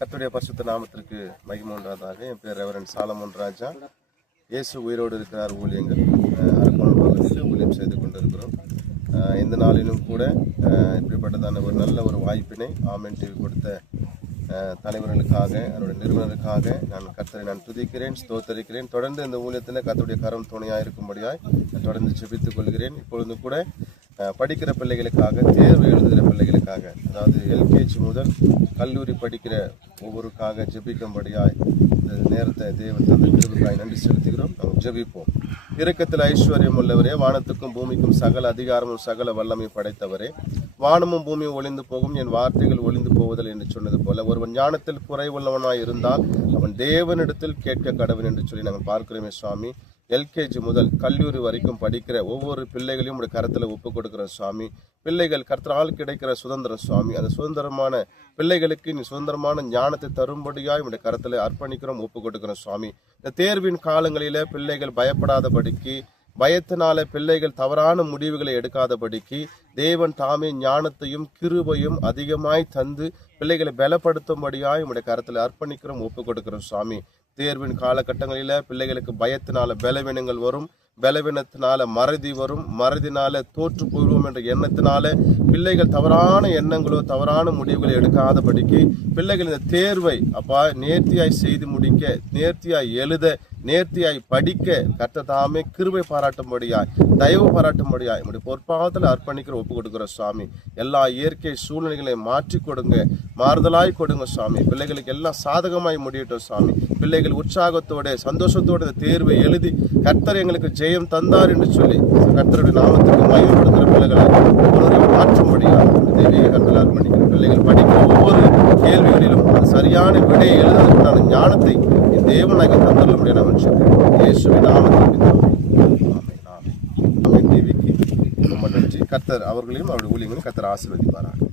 கர்த்தருடைய பரிசுத்த நாமத்திற்கு மகிமை உண்டாவதாக. என் பேர் ரெவரண்ட் சாலமோன் ராஜா. இயேசு உயிரோடு இருக்கிறார் ஊழியங்கள் அரக்கோணம் பகுதியில் ஊழியம் செய்து கொண்டிருக்கிறோம். இந்த நாளிலும் கூட இப்படிப்பட்டதான ஒரு நல்ல ஒரு வாய்ப்பினை ஆமென் டிவி கொடுத்த தலைவர்களுக்காக, அவருடைய நிறுவனருக்காக கர்த்தரை துதிக்கிறேன், ஸ்தோத்தரிக்கிறேன். தொடர்ந்து இந்த ஊழியத்தில் கர்த்தருடைய கரம் துணையாக இருக்கும்படியாய் தொடர்ந்து ஜெபித்துக் கொள்கிறேன். இப்பொழுது கூட படிக்கிற பிள்ளைகளுக்காக, தேர்வு எழுதுகிற பிள்ளைகளுக்காக, அதாவது எல்கேஜி முதல் கல்லூரி படிக்கிற ஒவ்வொருக்காக ஜெபிக்கும்படியாய் இந்த நேரத்தை தேவன் தந்த கிருபைக்காய் நன்றி செலுத்துகிறோம். நாம் ஜெபிப்போம். இரக்கத்தில் ஐஸ்வர்யம் உள்ளவரே, வானத்துக்கும் பூமிக்கும் சகல அதிகாரமும் சகல வல்லமையும் படைத்தவரே, வானமும் பூமியும் ஒளிந்து போகும், என் வார்த்தைகள் ஒளிந்து போவதில்லை என்று சொன்னது போல, ஒருவன் ஞானத்தில் குறைவுள்ளவனாய் இருந்தால் அவன் தேவனிடத்தில் கேட்க கடவன் என்று சொல்லி நாங்கள் பார்க்கிறோமே சுவாமி. எல்கேஜி முதல் கல்லூரி வரைக்கும் படிக்கிற ஒவ்வொரு பிள்ளைகளையும் உடைய கரத்தில் ஒப்புக் கொடுக்கிறோம் சுவாமி. பிள்ளைகள் கர்த்தரால் கிடைக்கிற சுதந்திரம் சுவாமி. அந்த சுதந்திரமான பிள்ளைகளுக்கு நீ சுதந்திரமான ஞானத்தை தரும்படியாய் உடைய கரத்தில் அர்ப்பணிக்கிறோம், ஒப்புக் கொடுக்கிறோம் சுவாமி. இந்த தேர்வின் காலங்களில பிள்ளைகள் பயப்படாதபடிக்கு, பயத்தினால பிள்ளைகள் தவறான முடிவுகளை எடுக்காதபடிக்கு தேவன் தாமே ஞானத்தையும் கிருபையும் அதிகமாய் தந்து பிள்ளைகளை பலப்படுத்தும்படியாய் உடைய கரத்தில் அர்ப்பணிக்கிறோம், ஒப்புக் கொடுக்கிறோம் சுவாமி. தேர்வின் காலகட்டங்களில பிள்ளைகளுக்கு பயத்தினால பலவீனங்கள் வரும், பலவீனத்தினால மறதி வரும், மறதினால தோற்று போயிடுவோம் என்ற எண்ணத்தினால பிள்ளைகள் தவறான எண்ணங்களோ தவறான முடிவுகளை எடுக்காதபடிக்கு பிள்ளைகள் இந்த தேர்வை அப்பா நேர்த்தியாய் செய்து முடிக்க, நேர்த்தியாய் எழுத, நேர்த்தியாய் படிக்க கர்த்தர் தாமே கிருபை பாராட்டும்படியாய், தயவு பாராட்டும்படியாய் நம்முடைய பொற்பாதத்தில் அர்ப்பணிக்கிற ஒப்பு கொடுக்கிற சுவாமி. எல்லா இயற்கை சூழ்நிலைகளை மாற்றி கொடுங்க, மாறுதலாய் கொடுங்க சுவாமி. பிள்ளைகளுக்கு எல்லாம் சாதகமாய் முடியட்டும் சுவாமி. பிள்ளைகள் உற்சாகத்தோட சந்தோஷத்தோட இந்த தேர்வை எழுதி கர்த்தர் எங்களுக்கு ஜெயம் தந்தார் என்று சொல்லி கர்த்தருடைய நாமத்துக்கு மகிமைப்படுத்துகிற பிள்ளைகளை ஒவ்வொருவரையும் மாற்றும்படியாக தெய்வீக கர்த்தர் அர்ப்பணிக்கிற பிள்ளைகள் படிக்கிற ஒவ்வொரு கேள்விகளிலும் சரியான விடையை எழுதுவதற்கான ஞானத்தை தேவனாக தந்துள்ள முடியாது இயேசுவின் நாமத்தில் டிவிக்கு ரொம்ப நன்றி. கர்த்தர் அவர்களையும் அவருடைய ஊழியங்களையும் கர்த்தர் ஆசீர்வதிப்பாராக.